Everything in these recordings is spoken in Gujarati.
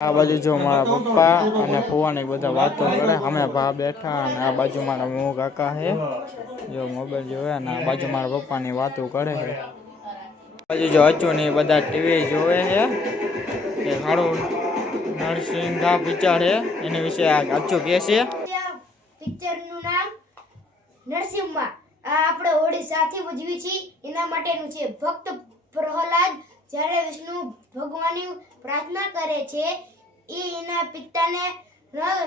આ બાજુ જો મારા પપ્પા અને ફુવાની બધા વાતો કરે, અમે ભા બેઠા અને આ બાજુ મારા મો કાકા હે જો મોબાઈલ જોવે અને આ બાજુ મારા પપ્પાની વાતો કરે છે. બાજુ જો અચુ ને બધા ટીવી જોવે છે કે સારું નરસિંહા પિક્ચર છે એની વિશે અચુ કહે છે. પિક્ચર નું નામ નરસિંહા આ આપણે ઓડિશાથી ઉજવી છે એના માટેનું છે. ભક્ત પ્રહલાદ જ્યારે વિષ્ણુ ભગવાનની પ્રાર્થના કરે છે એ એના પિતાને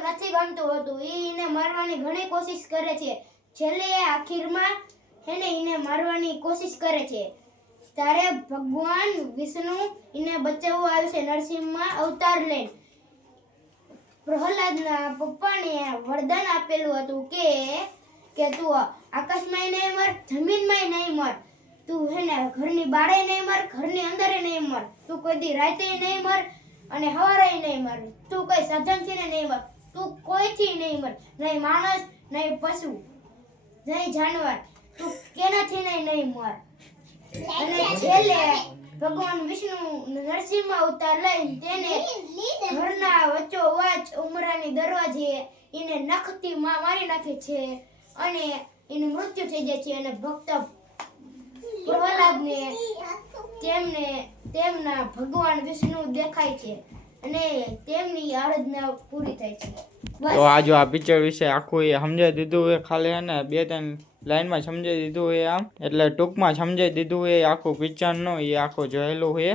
નથી ગમતું હતું. એને મારવાની ઘણી કોશિશ કરે છે. છેલ્લે આખીરમાં એને મારવાની કોશિશ કરે છે. ત્યારે ભગવાન વિષ્ણુ એને બચાવવા આવે છે. નરસિંહમાં અવતાર લઈને પ્રહલાદના પપ્પાને વરદાન આપેલું હતું કે તું આકાશમાં નહીં મર, જમીનમાં નહીં મર, તું હે ને ઘરની બારે નહીં મર, ઘરની અંદર નહીં મર, તું કોઈ દી રાતે નહીં મર અને હવારે નહીં મર, તું કોઈ સાધનથી નહીં મર, તું કોઈથી નહીં મર, નહીં માણસ નહીં પશુ નહીં જાનવર, તું કેનાથી નહીં મર. અને છેલ્લે ભગવાન વિષ્ણુ નરસિંહ અવતાર લઈને તેને ઘરના વચ્ચોવચ ઉમરાની દરવાજે એને નખથી મારી નાખે છે અને એનું મૃત્યુ થઈ જાય છે. અને ભક્ત પ્રહલાદને તેમના ભગવાન વિષ્ણુ દેખાય છે અને તેમની આરાધના પૂરી થાય છે. તો આ જો આ પિક્ચર વિશે આખું એ સમજાવી દીધું એ ખાલી હે ને 2-3 લાઈનમાં સમજાવી દીધું એ આમ એટલે ટૂંકમાં સમજાવી દીધું એ આખું પિક્ચર નો એ આખું જોયેલું છે.